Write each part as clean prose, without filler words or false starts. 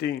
3।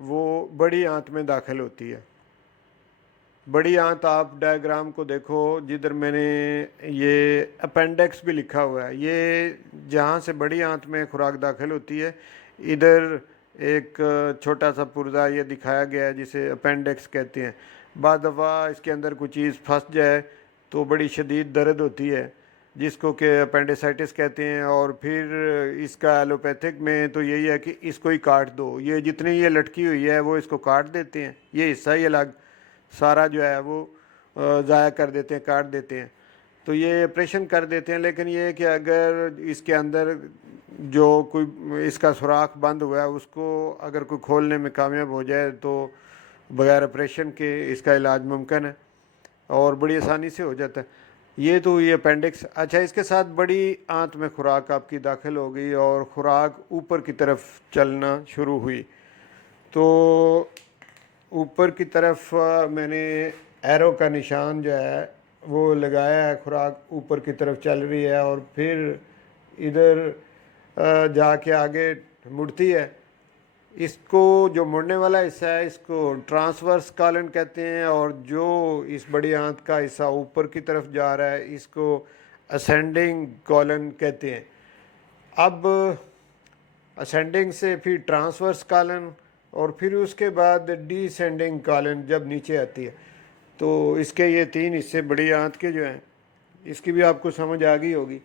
وہ بڑی آنت میں داخل ہوتی ہے۔ بڑی آنت آپ ڈائیگرام کو دیکھو، جدھر میں نے یہ اپینڈکس بھی لکھا ہوا ہے، یہ جہاں سے بڑی آنت میں خوراک داخل ہوتی ہے، ادھر ایک چھوٹا سا پرزہ یہ دکھایا گیا ہے جسے اپینڈکس کہتے ہیں۔ بعض دفعہ اس کے اندر کوئی چیز پھنس جائے تو بڑی شدید درد ہوتی ہے، جس کو کہ اپینڈیسائٹس کہتے ہیں، اور پھر اس کا ایلوپیتھک میں تو یہی ہے کہ اس کو ہی کاٹ دو، یہ جتنی یہ لٹکی ہوئی ہے وہ اس کو کاٹ دیتے ہیں، یہ حصہ ہی الگ، سارا جو ہے وہ ضائع کر دیتے ہیں، کاٹ دیتے ہیں، تو یہ آپریشن کر دیتے ہیں۔ لیکن یہ کہ اگر اس کے اندر جو کوئی اس کا سوراخ بند ہوا ہے اس کو اگر کوئی کھولنے میں کامیاب ہو جائے تو بغیر آپریشن کے اس کا علاج ممکن ہے اور بڑی آسانی سے ہو جاتا ہے۔ یہ تو یہ اپینڈکس۔ اچھا، اس کے ساتھ بڑی آنت میں خوراک آپ کی داخل ہو گئی اور خوراک اوپر کی طرف چلنا شروع ہوئی، تو اوپر کی طرف میں نے ایرو کا نشان جو ہے وہ لگایا ہے، خوراک اوپر کی طرف چل رہی ہے اور پھر ادھر جا کے آگے مڑتی ہے۔ اس کو جو مڑنے والا حصہ ہے اس کو ٹرانسورس کالن کہتے ہیں، اور جو اس بڑی آنت کا حصہ اوپر کی طرف جا رہا ہے اس کو اسینڈنگ کالن کہتے ہیں۔ اب اسینڈنگ سے پھر ٹرانسورس کالن اور پھر اس کے بعد ڈیسینڈنگ کالن جب نیچے آتی ہے، تو اس کے یہ تین حصے بڑی آنت کے جو ہیں، اس کی بھی آپ کو سمجھ آ گئی ہوگی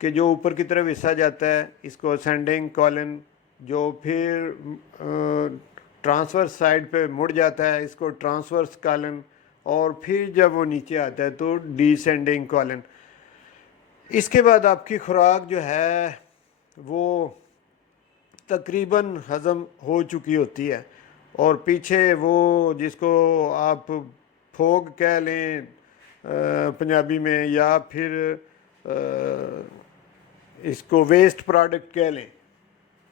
کہ جو اوپر کی طرف حصہ جاتا ہے اس کو اسینڈنگ کالن، جو پھر ٹرانسورس سائڈ پہ مڑ جاتا ہے اس کو ٹرانسورس کالن، اور پھر جب وہ نیچے آتا ہے تو ڈیسینڈنگ کالن۔ اس کے بعد آپ کی خوراک جو ہے وہ تقریباً ہضم ہو چکی ہوتی ہے، اور پیچھے وہ جس کو آپ پھوگ کہہ لیں پنجابی میں، یا پھر اس کو ویسٹ پروڈکٹ کہہ لیں،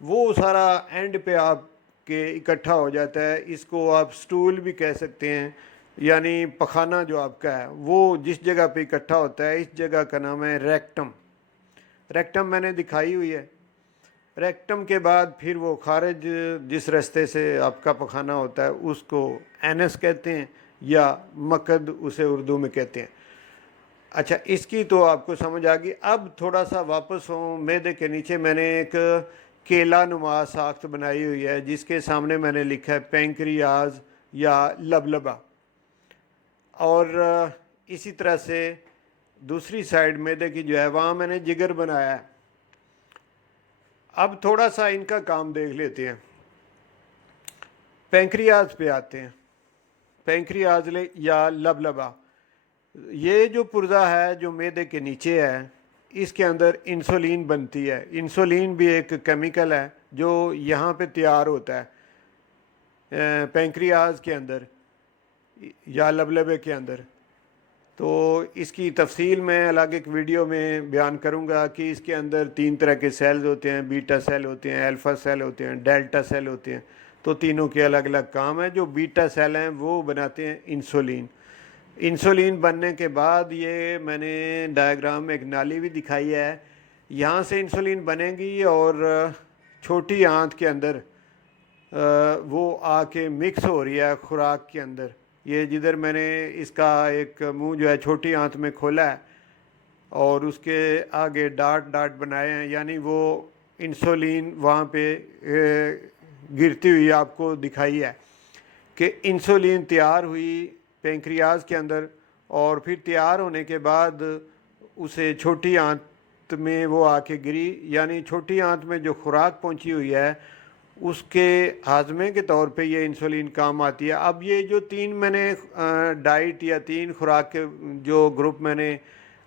وہ سارا اینڈ پہ آپ کے اکٹھا ہو جاتا ہے۔ اس کو آپ سٹول بھی کہہ سکتے ہیں، یعنی پخانہ جو آپ کا ہے وہ جس جگہ پہ اکٹھا ہوتا ہے اس جگہ کا نام ہے ریکٹم۔ ریکٹم میں نے دکھائی ہوئی ہے۔ ریکٹم کے بعد پھر وہ خارج جس راستے سے آپ کا پخانہ ہوتا ہے اس کو اینس کہتے ہیں، یا مقد اسے اردو میں کہتے ہیں۔ اچھا، اس کی تو آپ کو سمجھ آ گئی۔ اب تھوڑا سا واپس ہوں، معدے کے نیچے میں نے ایک کیلا نما ساخت بنائی ہوئی ہے جس کے سامنے میں نے لکھا ہے پینکریاز یا لبلبا، اور اسی طرح سے دوسری سائڈ معدے کی جو ہے وہاں میں نے جگر بنایا ہے۔ اب تھوڑا سا ان کا کام دیکھ لیتے ہیں۔ پینکریاز پہ آتے ہیں۔ پینکریاز یا لبلبا، یہ جو پرزہ ہے جو معدے کے نیچے ہے اس کے اندر انسولین بنتی ہے۔ انسولین بھی ایک کیمیکل ہے جو یہاں پہ تیار ہوتا ہے پینکریاز کے اندر یا لبلبے کے اندر۔ تو اس کی تفصیل میں الگ ایک ویڈیو میں بیان کروں گا کہ اس کے اندر تین طرح کے سیلز ہوتے ہیں، بیٹا سیل ہوتے ہیں، الفا سیل ہوتے ہیں، ڈیلٹا سیل ہوتے ہیں، تو تینوں کے الگ الگ کام ہیں۔ جو بیٹا سیل ہیں وہ بناتے ہیں انسولین۔ انسولین بننے کے بعد یہ میں نے ڈائیگرام میں ایک نالی بھی دکھائی ہے، یہاں سے انسولین بنے گی اور چھوٹی آنت کے اندر وہ آ کے مکس ہو رہی ہے خوراک کے اندر۔ یہ جدھر میں نے اس کا ایک منہ جو ہے چھوٹی آنت میں کھولا ہے اور اس کے آگے ڈاٹ ڈاٹ بنائے ہیں، یعنی وہ انسولین وہاں پہ گرتی ہوئی آپ کو دکھائی ہے کہ انسولین تیار ہوئی پینکریاز کے اندر، اور پھر تیار ہونے کے بعد اسے چھوٹی آنت میں وہ آ کے گری، یعنی چھوٹی آنت میں جو خوراک پہنچی ہوئی ہے اس کے ہاضمے کے طور پہ یہ انسولین کام آتی ہے۔ اب یہ جو تین میں نے ڈائٹ یا تین خوراک کے جو گروپ میں نے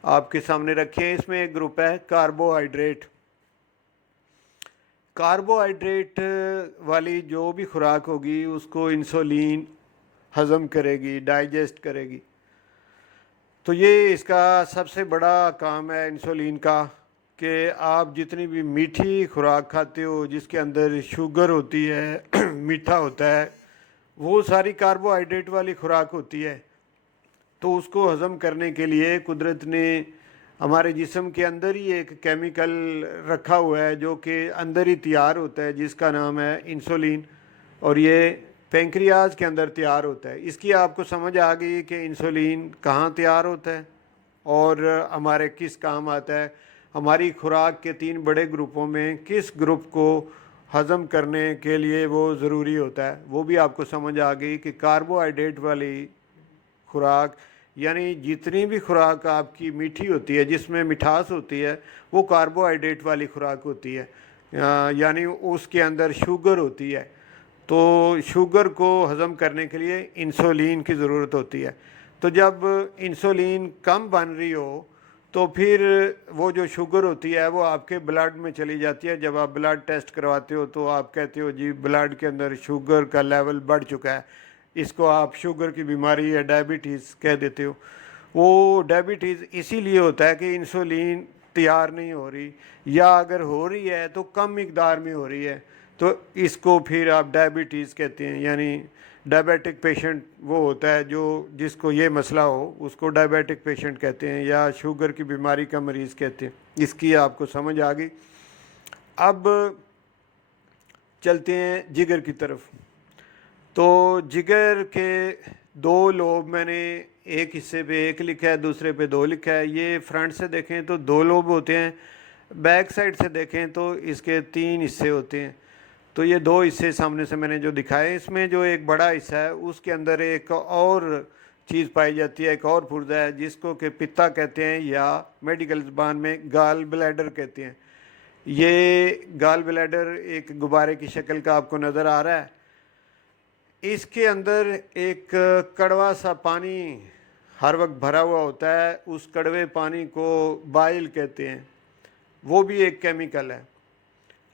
آپ کے سامنے رکھے ہیں، اس میں ایک گروپ ہے کاربوہائیڈریٹ۔ کاربوہائیڈریٹ والی جو بھی خوراک ہوگی اس کو انسولین ہضم کرے گی، ڈائجسٹ کرے گی۔ تو یہ اس کا سب سے بڑا کام ہے انسولین کا، کہ آپ جتنی بھی میٹھی خوراک کھاتے ہو جس کے اندر شوگر ہوتی ہے میٹھا ہوتا ہے، وہ ساری کاربوہائیڈریٹ والی خوراک ہوتی ہے۔ تو اس کو ہضم کرنے کے لیے قدرت نے ہمارے جسم کے اندر ہی ایک کیمیکل رکھا ہوا ہے جو کہ اندر ہی تیار ہوتا ہے، جس کا نام ہے انسولین۔ اور یہ پینکریاز کے اندر تیار ہوتا ہے۔ اس کی آپ کو سمجھ آ گئی کہ انسولین کہاں تیار ہوتا ہے اور ہمارے کس کام آتا ہے۔ ہماری خوراک کے 3 بڑے گروپوں میں کس گروپ کو ہضم کرنے کے لیے وہ ضروری ہوتا ہے، وہ بھی آپ کو سمجھ آ گئی کہ کاربوہائیڈریٹ والی خوراک، یعنی جتنی بھی خوراک آپ کی میٹھی ہوتی ہے، جس میں مٹھاس ہوتی ہے، وہ کاربوہائیڈریٹ والی خوراک ہوتی ہے، یعنی اس کے اندر شوگر ہوتی ہے۔ تو شوگر کو ہضم کرنے کے لیے انسولین کی ضرورت ہوتی ہے۔ تو جب انسولین کم بن رہی ہو تو پھر وہ جو شوگر ہوتی ہے وہ آپ کے بلڈ میں چلی جاتی ہے۔ جب آپ بلڈ ٹیسٹ کرواتے ہو تو آپ کہتے ہو جی بلڈ کے اندر شوگر کا لیول بڑھ چکا ہے، اس کو آپ شوگر کی بیماری یا ڈائبٹیز کہہ دیتے ہو۔ وہ ڈائبٹیز اسی لیے ہوتا ہے کہ انسولین تیار نہیں ہو رہی، یا اگر ہو رہی ہے تو کم مقدار میں ہو رہی ہے، تو اس کو پھر آپ ڈائبٹیز کہتے ہیں۔ یعنی ڈائبیٹک پیشنٹ وہ ہوتا ہے جس کو یہ مسئلہ ہو، اس کو ڈائبیٹک پیشنٹ کہتے ہیں یا شوگر کی بیماری کا مریض کہتے ہیں۔ اس کی آپ کو سمجھ آ گئی۔ اب چلتے ہیں جگر کی طرف۔ تو جگر کے 2 لوب میں نے ایک حصے پہ 1 لکھا ہے، دوسرے پہ 2 لکھا ہے۔ یہ فرنٹ سے دیکھیں تو 2 لوب ہوتے ہیں، بیک سائڈ سے دیکھیں تو اس کے 3 حصے ہوتے ہیں۔ تو یہ 2 حصے سامنے سے میں نے جو دکھائے، اس میں جو ایک بڑا حصہ ہے اس کے اندر ایک اور چیز پائی جاتی ہے، ایک اور پرزہ ہے جس کو کہ پتا کہتے ہیں یا میڈیکل زبان میں گال بلیڈر کہتے ہیں۔ یہ گال بلیڈر ایک غبارے کی شکل کا آپ کو نظر آ رہا ہے۔ اس کے اندر ایک کڑوا سا پانی ہر وقت بھرا ہوا ہوتا ہے، اس کڑوے پانی کو بائل کہتے ہیں، وہ بھی ایک کیمیکل ہے۔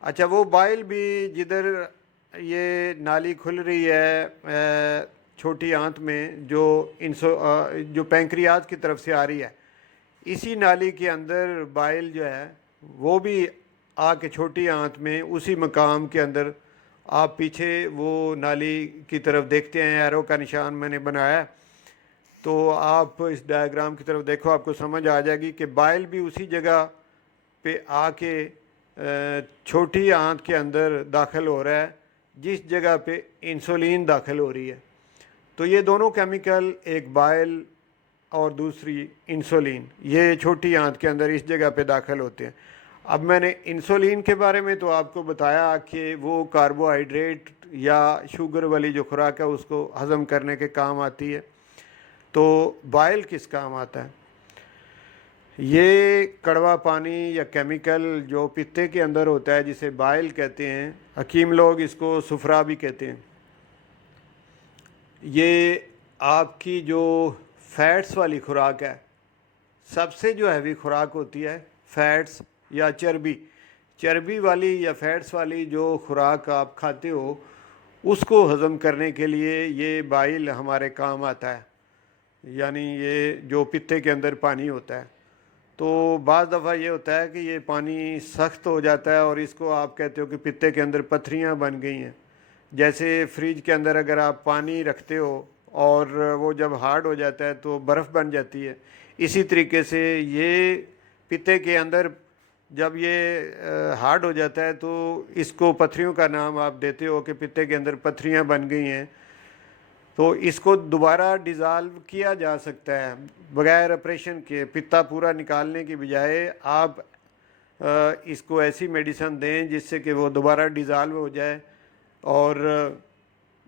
اچھا، وہ بائل بھی جدھر یہ نالی کھل رہی ہے چھوٹی آنت میں جو پینکریاز کی طرف سے آ رہی ہے، اسی نالی کے اندر بائل جو ہے وہ بھی آ کے چھوٹی آنت میں اسی مقام کے اندر، آپ پیچھے وہ نالی کی طرف دیکھتے ہیں، ایرو کا نشان میں نے بنایا، تو آپ اس ڈائیگرام کی طرف دیکھو، آپ کو سمجھ آ جائے گی کہ بائل بھی اسی جگہ پہ آ کے چھوٹی آنت کے اندر داخل ہو رہا ہے جس جگہ پہ انسولین داخل ہو رہی ہے۔ تو یہ دونوں کیمیکل، ایک بائل اور دوسری انسولین، یہ چھوٹی آنت کے اندر اس جگہ پہ داخل ہوتے ہیں۔ اب میں نے انسولین کے بارے میں تو آپ کو بتایا کہ وہ کاربوہائیڈریٹ یا شوگر والی جو خوراک ہے اس کو ہضم کرنے کے کام آتی ہے۔ تو بائل کس کام آتا ہے؟ یہ کڑوا پانی یا کیمیکل جو پتے کے اندر ہوتا ہے جسے بائل کہتے ہیں، حکیم لوگ اس کو صفرا بھی کہتے ہیں۔ یہ آپ کی جو فیٹس والی خوراک ہے، سب سے جو ہیوی خوراک ہوتی ہے فیٹس یا چربی والی یا فیٹس والی جو خوراک آپ کھاتے ہو، اس کو ہضم کرنے کے لیے یہ بائل ہمارے کام آتا ہے، یعنی یہ جو پتے کے اندر پانی ہوتا ہے۔ تو بعض دفعہ یہ ہوتا ہے کہ یہ پانی سخت ہو جاتا ہے اور اس کو آپ کہتے ہو کہ پتے کے اندر پتھریاں بن گئی ہیں۔ جیسے فریج کے اندر اگر آپ پانی رکھتے ہو اور وہ جب ہارڈ ہو جاتا ہے تو برف بن جاتی ہے، اسی طریقے سے یہ پتے کے اندر جب یہ ہارڈ ہو جاتا ہے تو اس کو پتھریوں کا نام آپ دیتے ہو کہ پتے کے اندر پتھریاں بن گئی ہیں۔ تو اس کو دوبارہ ڈیزالو کیا جا سکتا ہے بغیر آپریشن کے، پتا پورا نکالنے کی بجائے آپ اس کو ایسی میڈیسن دیں جس سے کہ وہ دوبارہ ڈیزالو ہو جائے، اور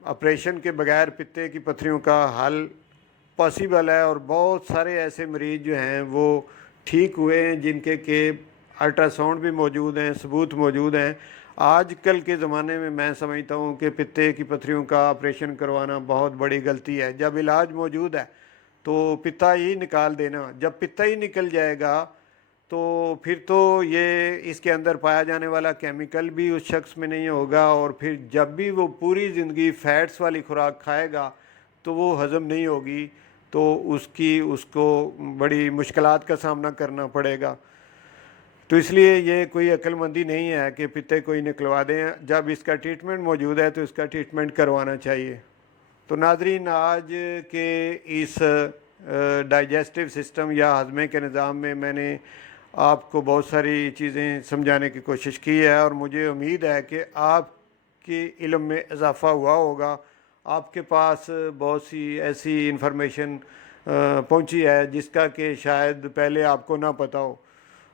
آپریشن کے بغیر پتے کی پتھریوں کا حل پاسیبل ہے۔ اور بہت سارے ایسے مریض جو ہیں وہ ٹھیک ہوئے ہیں جن کے کہ الٹرا ساؤنڈ بھی موجود ہیں، ثبوت موجود ہیں۔ آج کل کے زمانے میں میں سمجھتا ہوں کہ پتے کی پتھریوں کا آپریشن کروانا بہت بڑی غلطی ہے۔ جب علاج موجود ہے تو پتا ہی نکال دینا، جب پتا ہی نکل جائے گا تو پھر تو یہ اس کے اندر پایا جانے والا کیمیکل بھی اس شخص میں نہیں ہوگا، اور پھر جب بھی وہ پوری زندگی فیٹس والی خوراک کھائے گا تو وہ ہضم نہیں ہوگی، تو اس کو بڑی مشکلات کا سامنا کرنا پڑے گا۔ تو اس لیے یہ کوئی عقل مندی نہیں ہے کہ پتے کوئی نکلوا دیں، جب اس کا ٹریٹمنٹ موجود ہے تو اس کا ٹریٹمنٹ کروانا چاہیے۔ تو ناظرین، آج کے اس ڈائجسٹو سسٹم یا ہضمے کے نظام میں نے آپ کو بہت ساری چیزیں سمجھانے کی کوشش کی ہے، اور مجھے امید ہے کہ آپ کے علم میں اضافہ ہوا ہوگا، آپ کے پاس بہت سی ایسی انفارمیشن پہنچی ہے جس کا کہ شاید پہلے آپ کو نہ پتہ ہو۔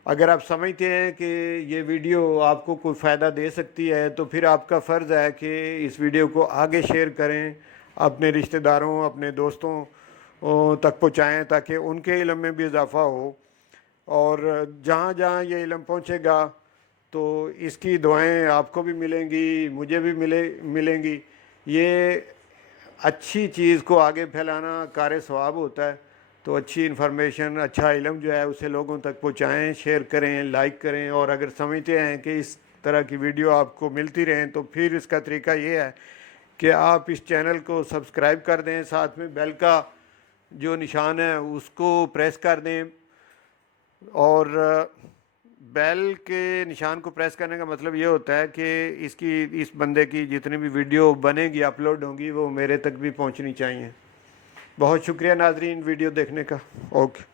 اگر آپ سمجھتے ہیں کہ یہ ویڈیو آپ کو کوئی فائدہ دے سکتی ہے تو پھر آپ کا فرض ہے کہ اس ویڈیو کو آگے شیئر کریں، اپنے رشتہ داروں، اپنے دوستوں تک پہنچائیں تاکہ ان کے علم میں بھی اضافہ ہو، اور جہاں جہاں یہ علم پہنچے گا تو اس کی دعائیں آپ کو بھی ملیں گی، مجھے بھی ملیں گی۔ یہ اچھی چیز کو آگے پھیلانا کار ثواب ہوتا ہے، تو اچھی انفارمیشن، اچھا علم جو ہے اسے لوگوں تک پہنچائیں، شیئر کریں، لائک کریں، اور اگر سمجھتے ہیں کہ اس طرح کی ویڈیو آپ کو ملتی رہیں تو پھر اس کا طریقہ یہ ہے کہ آپ اس چینل کو سبسکرائب کر دیں، ساتھ میں بیل کا جو نشان ہے اس کو پریس کر دیں، اور بیل کے نشان کو پریس کرنے کا مطلب یہ ہوتا ہے کہ اس بندے کی جتنی بھی ویڈیو بنے گی، اپلوڈ ہوں گی، وہ میرے تک بھی پہنچنی چاہیے۔ بہت شکریہ ناظرین ویڈیو دیکھنے کا۔ اوکے۔